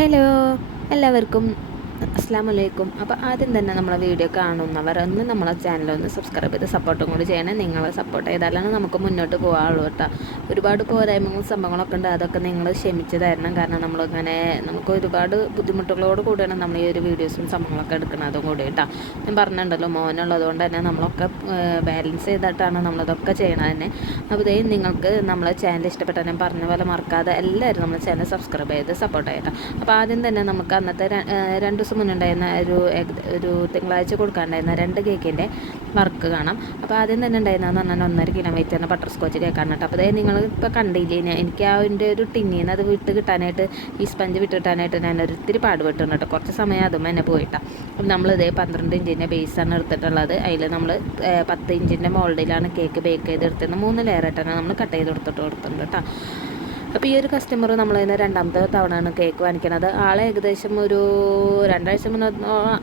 Hello എല്ലാവർക്കും അസ്സലാമലൈക്കും. അപ്പോൾ ആദ്യം തന്നെ നമ്മളെ വീഡിയോ കാണുന്നവർ ഒന്ന് നമ്മളെ ചാനലൊന്ന് സബ്സ്ക്രൈബ് ചെയ്ത് സപ്പോർട്ടും കൂടി ചെയ്യണേ. നിങ്ങളെ സപ്പോർട്ട് ചെയ്താലാണ് നമുക്ക് മുന്നോട്ട് പോകാനുള്ളൂ കേട്ടോ. ഒരുപാട് പോരായ്മകളും സംഭവങ്ങളൊക്കെ ഉണ്ട്, അതൊക്കെ നിങ്ങൾ ക്ഷമിച്ച് തരണം. കാരണം നമ്മളിങ്ങനെ നമുക്ക് ഒരുപാട് ബുദ്ധിമുട്ടുകളോട് കൂടിയാണ് നമ്മൾ ഈ ഒരു വീഡിയോസും സംഭവങ്ങളൊക്കെ എടുക്കുന്നതും കൂടി കേട്ടോ. ഞാൻ പറഞ്ഞിട്ടുണ്ടല്ലോ, മോനുള്ളത് കൊണ്ട് തന്നെ നമ്മളൊക്കെ ബാലൻസ് ചെയ്തിട്ടാണ് നമ്മളിതൊക്കെ ചെയ്യണത് തന്നെ. അപ്പോൾ ഇതേ നിങ്ങൾക്ക് നമ്മളെ ചാനൽ ഇഷ്ടപ്പെട്ടാൽ ഞാൻ പറഞ്ഞ പോലെ മറക്കാതെ എല്ലാവരും നമ്മളെ ചാനൽ സബ്സ്ക്രൈബ് ചെയ്ത് സപ്പോർട്ട് ചെയ്യട്ടോ. അപ്പോൾ ആദ്യം തന്നെ നമുക്ക് അന്നത്തെ 2 ദിവസം മുന്നുണ്ടായിരുന്ന ഒരു തിങ്കളാഴ്ച കൊടുക്കാനുണ്ടായിരുന്ന 2 കേക്കിൻ്റെ വർക്ക് കാണാം. അപ്പോൾ ആദ്യം തന്നെ ഉണ്ടായിരുന്നതെന്ന് പറഞ്ഞാൽ 1.5 കിലോമീറ്ററിന് ബട്ടർ സ്കോച്ച് കേക്കാണ് കേട്ടോ. അപ്പോൾ അതായത് നിങ്ങൾ ഇപ്പോൾ കണ്ടില്ലേ, എനിക്ക് ആ എൻ്റെ ഒരു ടിന്നിൽ നിന്ന് അത് വിട്ട് കിട്ടാനായിട്ട്, ഈ സ്പഞ്ച് വിട്ട് കിട്ടാനായിട്ട് ഞാൻ ഒത്തിരി പാടുപെട്ടുണ്ട് കേട്ടോ. കുറച്ച് സമയം അതും തന്നെ പോയിട്ടാണ്. അപ്പം നമ്മളിതേ 12 ഇഞ്ചിൻ്റെ ബേസാണ് എടുത്തിട്ടുള്ളത്. അതിൽ നമ്മൾ 10 ഇഞ്ചിൻ്റെ മോൾഡിലാണ് കേക്ക് ബേക്ക് ചെയ്തെടുത്തത്. 3 ലെയറായിട്ടാണ് നമ്മൾ കട്ട് ചെയ്ത് കൊടുത്തിട്ടുണ്ട് കേട്ടോ. അപ്പോൾ ഈ ഒരു കസ്റ്റമർ നമ്മളതിന് 2ാമത്തെ തവണയാണ് കേക്ക് വാങ്ങിക്കുന്നത്. ആളെ ഏകദേശം ഒരു 2 ആഴ്ച മുന്നേ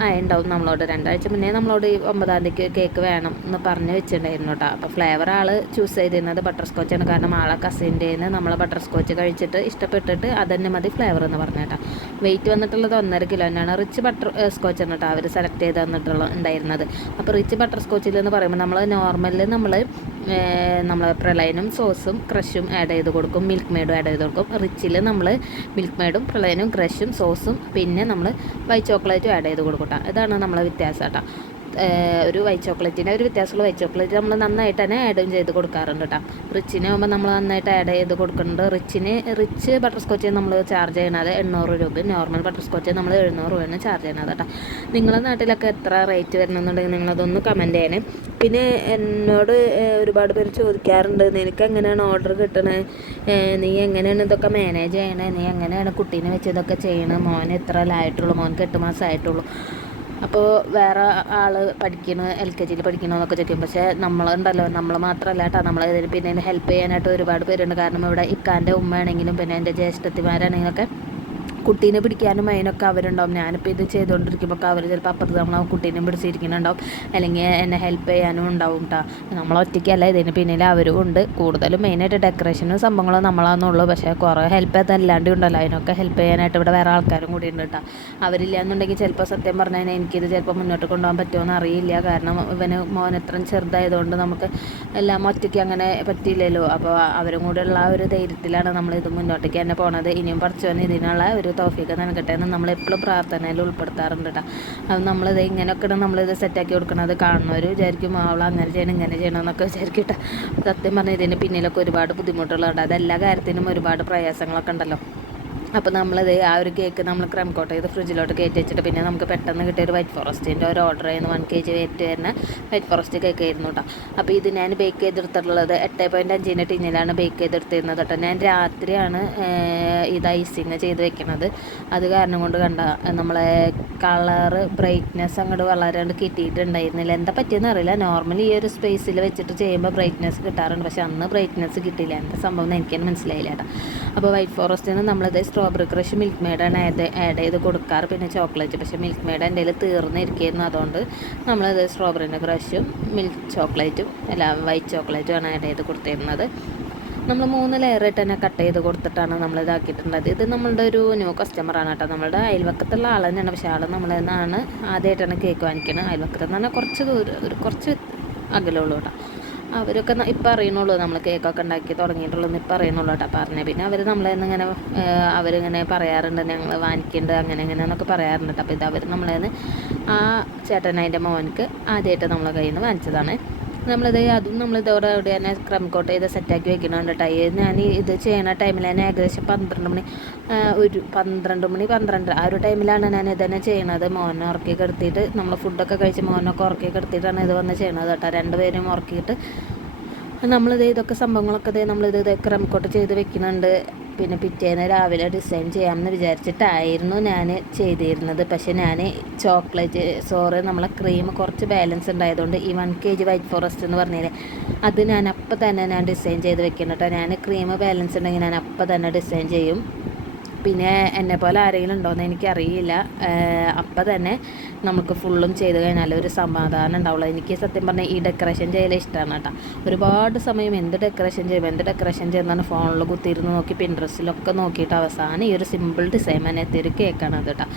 ആയിട്ടുണ്ടാവും നമ്മളോട്. 2 ആഴ്ച മുന്നേ നമ്മളോട് 9-ാം തീയതിക്ക് കേക്ക് വേണം എന്ന് പറഞ്ഞ് വെച്ചിട്ടുണ്ടായിരുന്നു കേട്ടോ. അപ്പോൾ ഫ്ലേവർ ആൾ ചൂസ് ചെയ്തിരുന്നത് ബട്ടർ സ്കോച്ചാണ്. കാരണം ആളെ കസിൻ്റെ നമ്മൾ ബട്ടർ സ്കോച്ച് കഴിച്ചിട്ട് ഇഷ്ടപ്പെട്ടിട്ട് അതന്നെ മതി ഫ്ലേവർ എന്ന് പറഞ്ഞേട്ടാ. വെയിറ്റ് വന്നിട്ടുള്ളത് 1.5 കിലോ തന്നെയാണ്. റിച്ച് ബട്ടർ സ്കോച്ചാണ് കേട്ടോ അവർ സെലക്ട് ചെയ്ത് ഉണ്ടായിരുന്നത്. അപ്പോൾ റിച്ച് ബട്ടർ സ്കോച്ചിൽ എന്ന് പറയുമ്പോൾ നമ്മൾ നോർമലിൽ നമ്മൾ പ്രളയനും സോസും ക്രഷും ആഡ് ചെയ്ത് കൊടുക്കും, മിൽക്ക് മെയ്ഡും ആഡ് ചെയ്ത് കൊടുക്കും. റിച്ചിൽ നമ്മൾ മിൽക്ക് മെയ്ഡും പ്രളയനും ക്രഷും സോസും പിന്നെ നമ്മൾ വൈറ്റ് ചോക്ലേറ്റും ആഡ് ചെയ്ത് കൊടുക്കും കേട്ടോ. ഇതാണ് നമ്മളെ വ്യത്യാസം കേട്ടോ. ഒരു വൈറ്റ് ചോക്ലേറ്റിൻ്റെ ഒരു വ്യത്യാസമുള്ള വൈറ്റ് ചോക്ലേറ്റ് നമ്മൾ നന്നായിട്ട് തന്നെ ആഡും ചെയ്ത് കൊടുക്കാറുണ്ട് കേട്ടോ. റിച്ചിന് ആകുമ്പോൾ നമ്മൾ നന്നായിട്ട് ആഡ് ചെയ്ത് കൊടുക്കുന്നുണ്ട്. റിച്ച് ബട്ടർ സ്കോച്ച് നമ്മൾ ചാർജ് ചെയ്യണത് 800 രൂപ, നോർമൽ ബട്ടർ സ്കോച്ച് നമ്മൾ 700 രൂപയാണ് ചാർജ് ചെയ്യണത് കേട്ടോ. നിങ്ങളുടെ നാട്ടിലൊക്കെ എത്ര റേറ്റ് വരണമെന്നുണ്ടെങ്കിൽ നിങ്ങളതൊന്ന് കമൻറ്റ് ചെയ്യണേ. പിന്നെ എന്നോട് ഒരുപാട് പേര് ചോദിക്കാറുണ്ട്, നിനക്ക് എങ്ങനെയാണ് ഓർഡർ കിട്ടണത്, നീ എങ്ങനെയാണ് ഇതൊക്കെ മാനേജ് ചെയ്യണത്, നീ എങ്ങനെയാണ് കുട്ടീനെ വെച്ച് ഇതൊക്കെ ചെയ്യണത്, മോൻ എത്ര ആയിട്ടുള്ളൂ, മോനക്ക് 8 മാസമായിട്ടുള്ളൂ, അപ്പോൾ വേറെ ആൾ LKG പഠിക്കണമെന്നൊക്കെ ചോദിക്കും. പക്ഷേ നമ്മളുണ്ടല്ലോ, നമ്മൾ മാത്രമല്ല കേട്ടോ, നമ്മൾ പിന്നെ ഹെൽപ്പ് ചെയ്യാനായിട്ട് ഒരുപാട് പേരുണ്ട്. കാരണം ഇവിടെ ഇക്കാൻ്റെ ഉമ്മയാണെങ്കിലും പിന്നെ എൻ്റെ ജ്യേഷ്ഠത്തിമാരാണെങ്കിലൊക്കെ കുട്ടീനെ പിടിക്കാനും അതിനൊക്കെ അവരുണ്ടാവും. ഞാനിപ്പോൾ ഇത് ചെയ്തുകൊണ്ടിരിക്കുമ്പോൾ അവർ ചിലപ്പോൾ അപ്പുറത്ത് നമ്മൾ കുട്ടീനെ പിടിച്ചിരിക്കുന്നുണ്ടാവും, അല്ലെങ്കിൽ എന്നെ ഹെൽപ്പ് ചെയ്യാനും ഉണ്ടാവും കേട്ടോ. നമ്മൾ ഒറ്റയ്ക്കല്ല, ഇതിന് പിന്നിൽ അവരും ഉണ്ട്. കൂടുതലും മെയിനായിട്ട് ഡെക്കറേഷനും സംഭവങ്ങളും നമ്മളാണെന്നുള്ളൂ. പക്ഷേ കുറേ ഹെൽപ്പ് അതല്ലാണ്ട് ഉണ്ടല്ലോ, അതിനൊക്കെ ഹെൽപ്പ് ചെയ്യാനായിട്ട് ഇവിടെ വേറെ ആൾക്കാരും കൂടി ഉണ്ട് കേട്ടോ. അവരില്ല എന്നുണ്ടെങ്കിൽ ചിലപ്പോൾ സത്യം പറഞ്ഞു കഴിഞ്ഞാൽ എനിക്കിത് ചിലപ്പോൾ മുന്നോട്ട് കൊണ്ടുപോകാൻ പറ്റുമോ അറിയില്ല. കാരണം മോൻ എത്രയും ചെറുതായതുകൊണ്ട് നമുക്ക് എല്ലാം ഒറ്റയ്ക്ക് അങ്ങനെ പറ്റിയില്ലല്ലോ. അപ്പോൾ അവരും കൂടെ ഉള്ള ആ ഒരു ധൈര്യത്തിലാണ് നമ്മളിത് മുന്നോട്ടേക്ക് തന്നെ പോണത്. ഇനിയും പഠിച്ചവന് ഇതിനുള്ള ഒരു തോഫീക്ക് നൽകട്ടെ എന്ന് നമ്മളെപ്പോഴും പ്രാർത്ഥനയിൽ ഉൾപ്പെടുത്താറുണ്ട് കേട്ടോ. അത് നമ്മളിത് ഇങ്ങനെയൊക്കെയാണ് നമ്മളിത് സെറ്റാക്കി കൊടുക്കുന്നത്. കാണുന്നവർ വിചാരിക്കും അവൾ അങ്ങനെ ചെയ്യണം ഇങ്ങനെ ചെയ്യണം എന്നൊക്കെ വിചാരിക്കട്ടെ. സത്യം പറഞ്ഞാൽ ഇതിന് പിന്നിലൊക്കെ ഒരുപാട് ബുദ്ധിമുട്ടുകളുണ്ട്. അതെല്ലാ കാര്യത്തിനും ഒരുപാട് പ്രയാസങ്ങളൊക്കെ ഉണ്ടല്ലോ. അപ്പോൾ നമ്മളത് ആ ഒരു കേക്ക് നമ്മൾ ക്രം കോട്ട് ചെയ്ത് ഫ്രിഡ്ജിലോട്ട് കയറ്റി വെച്ചിട്ട് പിന്നെ നമുക്ക് പെട്ടെന്ന് കിട്ടിയൊരു വൈറ്റ് ഫോറസ്റ്റിൻ്റെ ഒരു ഓർഡർ ചെയ്യുന്നു. 1 kg വെയിറ്റ് വരുന്ന വൈറ്റ് ഫോറസ്റ്റ് കേക്ക് ആയിരുന്നു കേട്ടോ. അപ്പോൾ ഇത് ഞാൻ ബേക്ക് ചെയ്തെടുത്തിട്ടുള്ളത് 8.5 ടിന്നിലാണ് ബേക്ക് ചെയ്തെടുത്തിരുന്നത് കേട്ടോ. ഞാൻ രാത്രിയാണ് ഇത് ഐസിങ് ചെയ്ത് വെക്കുന്നത്. അത് കാരണം കൊണ്ട് കണ്ട നമ്മളെ കളറ് ബ്രൈറ്റ്നെസ് അങ്ങോട്ട് വളരെ കിട്ടിയിട്ടുണ്ടായിരുന്നില്ല. എന്താ പറ്റിയെന്ന് അറിയില്ല. നോർമലി ഈ ഒരു സ്പേസിൽ വെച്ചിട്ട് ചെയ്യുമ്പോൾ ബ്രൈറ്റ്നെസ് കിട്ടാറുണ്ട്, പക്ഷെ അന്ന് ബ്രൈറ്റ്നെസ് കിട്ടിയില്ല. എന്താ സംഭവം എന്ന് എനിക്കത് മനസ്സിലായില്ല കേട്ടോ. അപ്പോൾ വൈറ്റ് ഫോറസ്റ്റിന് നമ്മളത് സ്ട്രോബെറി ക്രഷ് മിൽക്ക് മെയ്ഡാണ് ആഡ് ചെയ്ത് കൊടുക്കാറ്, പിന്നെ ചോക്ലേറ്റ്. പക്ഷേ മിൽക്ക് മെയ്ഡ് എൻ്റെ കയ്യിൽ തീർന്നിരിക്കുന്നു. അതുകൊണ്ട് നമ്മളത് സ്ട്രോബെറിൻ്റെ ക്രഷും മിൽക്ക് ചോക്ലേറ്റും വൈറ്റ് ചോക്ലേറ്റുമാണ് ആഡ് ചെയ്ത് കൊടുത്തിരുന്നത്. നമ്മൾ 3 ലെയറായിട്ട് തന്നെ കട്ട് ചെയ്ത് കൊടുത്തിട്ടാണ് നമ്മൾ ഇതാക്കിയിട്ടുള്ളത്. ഇത് നമ്മളുടെ ഒരു ന്യൂ കസ്റ്റമറാണ് കേട്ടോ. നമ്മളുടെ അയൽവക്കത്തുള്ള ആൾ തന്നെയാണ്, പക്ഷേ ആൾ നമ്മളിൽ നിന്നാണ് ആദ്യമായിട്ടാണ് കേക്ക് വാങ്ങിക്കുന്നത്. അയൽവക്കത്ത് നിന്ന് പറഞ്ഞാൽ കുറച്ച് അകലുള്ളൂ കേട്ടോ. അവരൊക്കെ ഇപ്പം അറിയണുള്ളൂ നമ്മൾ കേക്കൊക്കെ ഉണ്ടാക്കി തുടങ്ങിയിട്ടുള്ളൂ എന്ന് ഇപ്പം അറിയണുള്ളൂ കേട്ടോ. പറഞ്ഞത് പിന്നെ അവർ നമ്മളെന്ന് ഇങ്ങനെ അവരിങ്ങനെ പറയാറുണ്ട്, ഞങ്ങൾ വാങ്ങിക്കുന്നുണ്ട് അങ്ങനെ എന്നൊക്കെ പറയാറുണ്ട് കേട്ടോ. അപ്പോൾ ഇത് അവർ നമ്മളെന്ന് ആ ചേട്ടനതിൻ്റെ മോനക്ക് ആദ്യമായിട്ട് നമ്മളെ കയ്യിൽ നിന്ന് വാങ്ങിച്ചതാണ്. അതും നമ്മളിതോടെ അവിടെ തന്നെ ക്രം കോട്ട് ചെയ്ത് സെറ്റാക്കി വെക്കുന്നുണ്ട് കേട്ടോ. ഞാൻ ഇത് ചെയ്യുന്ന ടൈമിൽ തന്നെ ഏകദേശം 12 മണി ആ ഒരു ടൈമിലാണ് ഞാൻ ഇതന്നെ ചെയ്യണത്. മോനെ ഉറക്കി കിടത്തിയിട്ട് നമ്മൾ ഫുഡൊക്കെ കഴിച്ച് മോനൊക്കെ ഉറക്കി കിടത്തിയിട്ടാണ് ഇത് വന്ന് ചെയ്യണത് കേട്ടോ. 2 പേരും ഉറക്കിയിട്ട് ഇതൊക്കെ സംഭവങ്ങളൊക്കെ നമ്മളിത് ക്രം കോട്ട് ചെയ്ത് വെക്കുന്നുണ്ട്. പിന്നെ പിറ്റേന്ന് രാവിലെ ഡിസൈൻ ചെയ്യാമെന്ന് വിചാരിച്ചിട്ടായിരുന്നു ഞാൻ ചെയ്തിരുന്നത്. പക്ഷേ ഞാൻ നമ്മളെ ക്രീം കുറച്ച് ബാലൻസ് ഉണ്ടായതുകൊണ്ട് ഈ 1 kg വൈറ്റ് ഫോറസ്റ്റ് എന്ന് പറഞ്ഞില്ലേ, അത് ഞാൻ അപ്പം തന്നെ ഡിസൈൻ ചെയ്ത് വെക്കണം കേട്ടോ. ഞാൻ ക്രീം ബാലൻസ് ഉണ്ടെങ്കിൽ ഞാൻ അപ്പം തന്നെ ഡിസൈൻ ചെയ്യും. പിന്നെ എന്നെപ്പോലെ ആരെങ്കിലും ഉണ്ടോയെന്ന് എനിക്കറിയില്ല. അപ്പം തന്നെ നമുക്ക് ഫുള്ളും ചെയ്ത് കഴിഞ്ഞാൽ ഒരു സമാധാനം ഉണ്ടാവുള്ളൂ. എനിക്ക് സത്യം പറഞ്ഞാൽ ഈ ഡെക്കറേഷൻ ചെയ്യൽ ഇഷ്ടമാണ് കേട്ടോ. ഒരുപാട് സമയം എന്ത് ഡെക്കറേഷൻ ചെയ്യുന്നതാണ് ഫോണിൽ കുത്തിയിരുന്ന് നോക്കി പിൻട്രസ്റ്റിലൊക്കെ നോക്കിയിട്ട് അവസാനം ഈ ഒരു സിമ്പിൾ ഡിസൈൻ തന്നെ എത്തിയൊരു കേക്കാണ് അത് കേട്ടോ.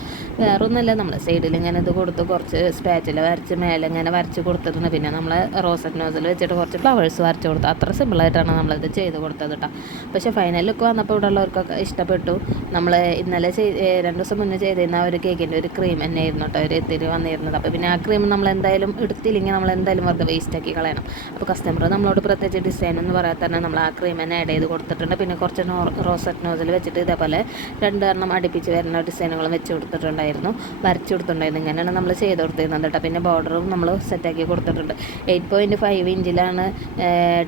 വേറെ ഒന്നുമില്ല, നമ്മൾ സൈഡിൽ ഇങ്ങനെ ഇത് കൊടുത്ത് കുറച്ച് സ്പാച്ചിൽ വരച്ച് മേലെ ഇങ്ങനെ വരച്ച് കൊടുത്തിട്ടുണ്ട്. പിന്നെ നമ്മൾ റോസറ്റ് നോസിൽ വെച്ചിട്ട് കുറച്ച് ഫ്ലവേഴ്സ് വരച്ച് കൊടുത്തു. അത്ര സിമ്പിളായിട്ടാണ് നമ്മളിത് ചെയ്ത് കൊടുത്തത് കേട്ടോ. പക്ഷേ ഫൈനൽ ലുക്ക് വന്നപ്പോൾ ഇവിടെ ഉള്ളവർക്കൊക്കെ ഇഷ്ടപ്പെട്ടു. നമ്മൾ ഇന്നലെ 2 ദിവസം മുന്നേ ചെയ്തിരുന്ന ആ ഒരു കേക്കിൻ്റെ ഒരു ക്രീം തന്നെ ആയിരുന്നു കേട്ടോ അവർ എത്തിയിട്ട് വന്നിരുന്നത്. അപ്പോൾ പിന്നെ ആ ക്രീം നമ്മൾ എന്തായാലും എടുത്തില്ലെങ്കിൽ നമ്മൾ എന്തായാലും വെറുതെ വേസ്റ്റാക്കി കളയണം. അപ്പോൾ കസ്റ്റമർ നമ്മളോട് പ്രത്യേകിച്ച് ഡിസൈൻ എന്ന് പറയാൻ തന്നെ നമ്മൾ ആ ക്രീം തന്നെ ആഡ് ചെയ്ത് കൊടുത്തിട്ടുണ്ട്. പിന്നെ കുറച്ച് റോസറ്റ് നോസിൽ വെച്ചിട്ട് ഇതേപോലെ 2 എണ്ണം അടുപ്പിച്ച് വരുന്ന ഡിസൈനുകളും വെച്ച് കൊടുത്തിട്ടുണ്ടായിരുന്നു, വരച്ച് കൊടുത്തിട്ടുണ്ടായിരുന്നു. ഇങ്ങനെയാണ് നമ്മൾ ചെയ്ത് കൊടുത്തിരുന്നത് കേട്ടോ. പിന്നെ ബോർഡറും നമ്മൾ സെറ്റാക്കി കൊടുത്തിട്ടുണ്ട്. 8.5 ഇഞ്ചിലാണ്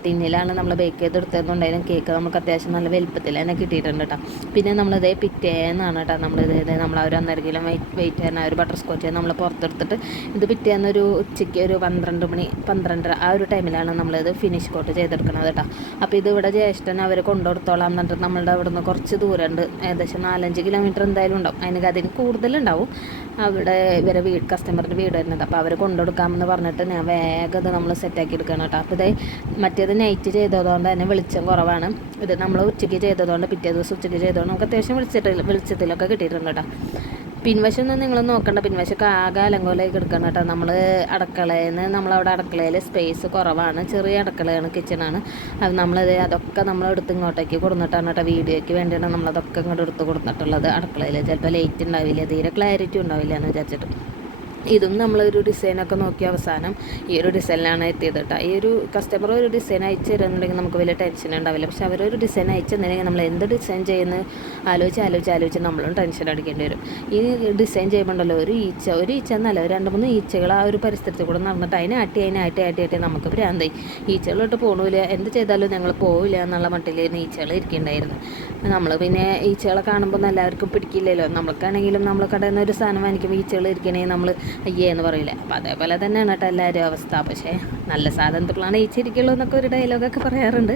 ടിന്നിലാണ് നമ്മൾ ബേക്ക് ചെയ്തെടുത്തതുണ്ടായിരുന്നു. കേക്ക് നമുക്ക് അത്യാവശ്യം നല്ല വലുപ്പത്തിൽ തന്നെ കിട്ടിയിട്ടുണ്ട് കേട്ടോ. പിന്നെ നമ്മളിതേ പിറ്റേന്നാണ് കേട്ടോ നമ്മൾ ഒരു 1.5 കിലോ വെയിറ്റ് വരുന്ന ഒരു ബട്ടർ സ്കോച്ച് നമ്മൾ പുറത്തെടുത്തിട്ട് ഇത് പിറ്റേന്നൊരു ഉച്ചയ്ക്ക് ഒരു 12 മണി 12:30 ആ ഒരു ടൈമിലാണ് നമ്മളിത് ഫിനിഷ് കോട്ട് ചെയ്തെടുക്കുന്നത് കേട്ടോ. അപ്പോൾ ഇത് ഇവിടെ ജ്യേഷ്ഠൻ അവർ കൊണ്ടുകൊടുത്തോളാം എന്നിട്ട് നമ്മളുടെ അവിടെ നിന്ന് കുറച്ച് ദൂരമുണ്ട്, ഏകദേശം 4-5 കിലോമീറ്റർ എന്തായാലും ഉണ്ടാവും, അതിന് കൂടുതലുണ്ടാവും. അവിടെ ഇവരെ കസ്റ്റമറിൻ്റെ വീട് വരുന്നത്. അപ്പോൾ അവർ കൊണ്ടുകൊടുക്കാമെന്ന് പറഞ്ഞിട്ട് ഞാൻ വേഗം ഇത് നമ്മൾ സെറ്റാക്കി എടുക്കണം കേട്ടോ. അപ്പോൾ മറ്റേത് നൈറ്റ് ചെയ്തതുകൊണ്ട് തന്നെ വെളിച്ചം കുറവാണ്. ഇത് നമ്മൾ ഉച്ചയ്ക്ക് ചെയ്തതുകൊണ്ട് പിറ്റേ ദിവസം ഉച്ചയ്ക്ക് ചെയ്തതുകൊണ്ട് നമുക്ക് അത്യാവശ്യം വെളിച്ചത്തിലൊക്കെ കിട്ടിയിട്ടുണ്ട് കേട്ടോ. പിൻവശമൊന്നും നിങ്ങൾ നോക്കണ്ട, പിൻവശമൊക്കെ ആകെ അലങ്കോലമായി എടുക്കണം കേട്ടോ. നമ്മളവിടെ അടുക്കളയിൽ സ്പേസ് കുറവാണ്, ചെറിയ അടുക്കളയാണ്, കിച്ചണാണ്. അത് അതൊക്കെ നമ്മൾ എടുത്ത് ഇങ്ങോട്ടേക്ക് കൊടുത്തിട്ടാണ് കേട്ടോ. വീഡിയോയ്ക്ക് വേണ്ടിയാണ് നമ്മളതൊക്കെ ഇങ്ങോട്ട് എടുത്ത് കൊടുത്തിട്ടുള്ളത്. അടുക്കളയിൽ ചിലപ്പോൾ ലൈറ്റ് ഉണ്ടാവില്ല, തീരെ ക്ലാരിറ്റി ഉണ്ടാവില്ല എന്ന് വിചാരിച്ചിട്ട്. ഇതും നമ്മളൊരു ഡിസൈനൊക്കെ നോക്കി അവസാനം ഈ ഒരു ഡിസൈനിലാണ് എത്തിയത് കേട്ടോ. ഈ ഒരു കസ്റ്റമർ ഒരു ഡിസൈൻ അയച്ചു തരുന്നുണ്ടെങ്കിൽ നമുക്ക് വലിയ ടെൻഷൻ ഉണ്ടാവില്ല. പക്ഷെ അവരൊരു ഡിസൈൻ അയച്ചെന്നുണ്ടെങ്കിൽ നമ്മൾ എന്ത് ഡിസൈൻ ചെയ്യുന്നത് ആലോചിച്ച് നമ്മളും ടെൻഷൻ അടിക്കേണ്ടി വരും. ഈ ഡിസൈൻ ചെയ്യുമ്പോണ്ടല്ലോ ഒരു ഈച്ച എന്നല്ല, 2-3 ഈച്ചകൾ ആ ഒരു പരിസരത്തിൽ കൂടെ നടന്നിട്ട് അതിനാട്ടി നമുക്ക് ഭ്രാന്തായി. ഈച്ചകളിട്ട് പോകണില്ല, എന്ത് ചെയ്താലും ഞങ്ങൾ പോവില്ല എന്നുള്ള മട്ടിൽ ഈച്ചകൾ ഇരിക്കുന്നുണ്ടായിരുന്നു. നമ്മൾ പിന്നെ ഈച്ചകളെ കാണുമ്പോൾ എല്ലാവർക്കും പിടിക്കില്ലല്ലോ. നമ്മൾക്കാണെങ്കിലും നമ്മൾ കടയിൽ നിന്ന് ഒരു സാധനം വാങ്ങിക്കുമ്പോൾ ഈച്ചകൾ ഇരിക്കണേ നമ്മൾ അയ്യേ എന്ന് പറയില്ല. അപ്പോൾ അതേപോലെ തന്നെയാണ് കേട്ടോ എല്ലാവരും അവസ്ഥ. പക്ഷേ നല്ല സാധനത്തിലാണ് ഈച്ചിരിക്കുള്ളൂ എന്നൊക്കെ ഒരു ഡയലോഗൊക്കെ പറയാറുണ്ട്.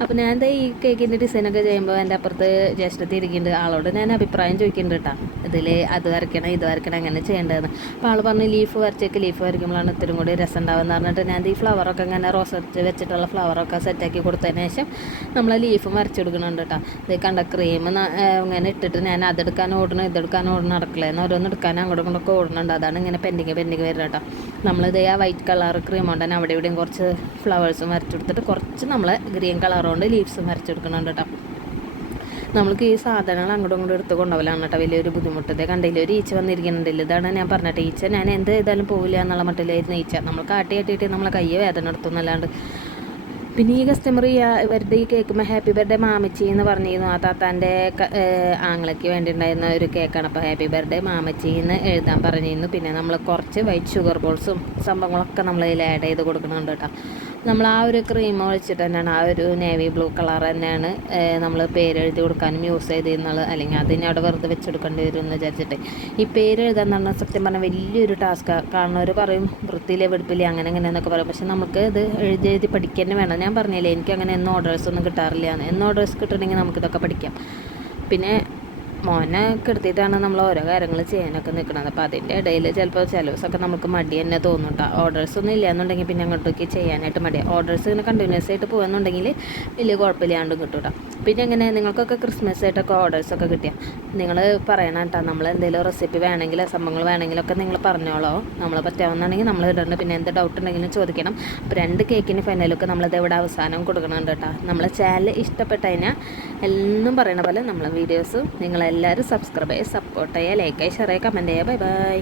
അപ്പോൾ ഞാൻ എന്താ ഈ കേക്കിൻ്റെ ഡിസൈനൊക്കെ ചെയ്യുമ്പോൾ എൻ്റെ അപ്പുറത്ത് ജ്യേഷ്ഠത്തി ഇരിക്കുന്നുണ്ട്, ആളോട് ഞാൻ അഭിപ്രായം ചോദിക്കുന്നുണ്ട് കേട്ടോ. ഇതിൽ അത് വരയ്ക്കണം ഇത് വരയ്ക്കണം എങ്ങനെ ചെയ്യേണ്ടതെന്ന്. അപ്പോൾ ആൾ പറഞ്ഞ് ലീഫ് വരയ്ക്കുമ്പോഴാണ് ഇത്തിരി കൂടി രസം ഉണ്ടാവുമെന്ന് പറഞ്ഞിട്ട് ഞാൻ ഈ ഫ്ലവറൊക്കെ ഇങ്ങനെ റോസറ്റ് വെച്ചിട്ടുള്ള ഫ്ലവറൊക്കെ സെറ്റാക്കി കൊടുത്തതിന് ശേഷം നമ്മൾ ലീഫും വരച്ചു കൊടുക്കുന്നുണ്ട് കേട്ടോ. ഇത് കണ്ട ക്രീം ഇങ്ങനെ ഇട്ടിട്ട് ഞാൻ ഇതെടുക്കാൻ ഓടണം അടുക്കളയെന്ന് ഓരോന്നെടുക്കാൻ അങ്ങോട്ടൊക്കെ ഓടുന്നുണ്ട്. അതാണ് ഇങ്ങനെ പെൻഡിങ് വരുന്നത് കേട്ടോ. നമ്മളിത് ആ വൈറ്റ് കളർ ക്രീം കൊണ്ട് തന്നെ അവിടെ ഇവിടെയും കുറച്ച് ഫ്ലവേഴ്സും വരച്ചു കൊടുത്തിട്ട് കുറച്ച് നമ്മൾ ഗ്രീൻ കളർ കൊണ്ട് ലീവ്സും വരച്ചു കൊടുക്കുന്നുണ്ട് കേട്ടോ. നമ്മൾക്ക് ഈ സാധനങ്ങൾ അങ്ങോട്ടും എടുത്ത് കൊണ്ടുപോകലാണ് കേട്ടോ വലിയൊരു ബുദ്ധിമുട്ട്. കണ്ടില്ല ഒരു ഈച്ച വന്നിരിക്കുന്നുണ്ടല്ലോ, ഇതാണ് ഞാൻ പറഞ്ഞിട്ട് ഈച്ച ഞാൻ എന്ത് ചെയ്താലും പോവില്ല എന്നുള്ള മട്ടിലായിരുന്നു ഈച്ച. നമ്മൾ കാട്ടിയാട്ടിയിട്ട് നമ്മളെ കയ്യെ വേദന എടുത്തുന്നല്ലാണ്ട്. പിന്നെ ഈ കസ്റ്റമർ ഇവരുടെ ഈ കേൾക്കുമ്പോൾ ഹാപ്പി ബർത്ത്ഡേ മാമച്ചി എന്ന് പറഞ്ഞിരുന്നു. ആ താത്താൻ്റെ ആങ്ങളയ്ക്ക് വേണ്ടിയിട്ടുണ്ടായിരുന്ന ഒരു കേക്കാണ്. അപ്പോൾ ഹാപ്പി ബർത്ത്ഡേ മാമച്ചി എന്ന് എഴുതാൻ പറഞ്ഞിരുന്നു. പിന്നെ നമ്മൾ കുറച്ച് വൈറ്റ് ഷുഗർ ബോൾസും സംഭവങ്ങളൊക്കെ നമ്മൾ ഇതിൽ ആഡ് ചെയ്ത് കൊടുക്കുന്നുണ്ട് കേട്ടോ. നമ്മൾ ആ ഒരു ക്രീം ഒഴിച്ചിട്ട് തന്നെയാണ്, ആ ഒരു നേവി ബ്ലൂ കളർ തന്നെയാണ് നമ്മൾ പേരെഴുതി കൊടുക്കാനും യൂസ് ചെയ്തിരുന്നത്. അല്ലെങ്കിൽ അതിനെ അവിടെ വെറുതെ വെച്ചെടുക്കേണ്ടി വരും എന്ന് വിചാരിച്ചിട്ട്. ഈ പേരെഴുതാൻ പറഞ്ഞാൽ സത്യം പറഞ്ഞാൽ വലിയൊരു ടാസ്ക്കാണ്. കാണുന്നവർ പറയും വൃത്തിയിലെ വെടുപ്പില്ലേ അങ്ങനെ എന്നൊക്കെ പറയും. പക്ഷെ നമുക്ക് ഇത് എഴുതി പഠിക്കാൻ വേണം. ഞാൻ പറഞ്ഞില്ലേ എനിക്ക് അങ്ങനെ എന്നും ഓർഡേഴ്സൊന്നും കിട്ടാറില്ല. എന്നും ഓർഡേഴ്സ് കിട്ടണമെങ്കിൽ നമുക്കിതൊക്കെ പഠിക്കാം. പിന്നെ മോനെ കെടുത്തിയിട്ടാണ് നമ്മൾ ഓരോ കാര്യങ്ങൾ ചെയ്യാനൊക്കെ നിൽക്കുന്നത്. അപ്പോൾ അതിൻ്റെ ഇടയിൽ ചിലപ്പോൾ ചില ദിവസമൊക്കെ നമുക്ക് മടി തന്നെ തോന്നും കേട്ടോ. ഓർഡേഴ്സൊന്നും ഇല്ല എന്നുണ്ടെങ്കിൽ പിന്നെ അങ്ങോട്ടേക്ക് ചെയ്യാനായിട്ട് മടിയാണ്. ഓർഡേഴ്സ് ഇങ്ങനെ കണ്ടിന്യൂസ് ആയിട്ട് പോകുന്നുണ്ടെങ്കിൽ വലിയ കുഴപ്പമില്ലാണ്ടും കിട്ടും കേട്ടോ. പിന്നെ എങ്ങനെ നിങ്ങൾക്കൊക്കെ ക്രിസ്മസ് ആയിട്ടൊക്കെ ഓർഡേഴ്സൊക്കെ കിട്ടിയാൽ നിങ്ങൾ പറയണം കേട്ടോ. നമ്മൾ എന്തെങ്കിലും റെസിപ്പി വേണമെങ്കിൽ സംഭവങ്ങൾ വേണമെങ്കിലൊക്കെ നിങ്ങൾ പറഞ്ഞോളോ. നമ്മൾ പറ്റാവുന്നതാണെങ്കിൽ നമ്മൾ ഇടേണ്ട. പിന്നെ എന്ത് ഡൗട്ട് ഉണ്ടെങ്കിലും ചോദിക്കണം. അപ്പോൾ 2 കേക്കിന് ഫൈനലൊക്കെ നമ്മളിത് ഇവിടെ അവസാനം കൊടുക്കണുണ്ട് കേട്ടോ. നമ്മളെ ചാനൽ ഇഷ്ടപ്പെട്ട് കഴിഞ്ഞാൽ എന്നും പറയണ പോലെ നമ്മളെ വീഡിയോസും നിങ്ങളെല്ലാവരും സബ്സ്ക്രൈബ് ചെയ്യുക, സപ്പോർട്ട് ചെയ്യുക, ലൈക്ക് ചെയ്യുക, ഷെയർ ചെയ്യുക, കമൻറ്റ് ചെയ്യുക. Bye bye.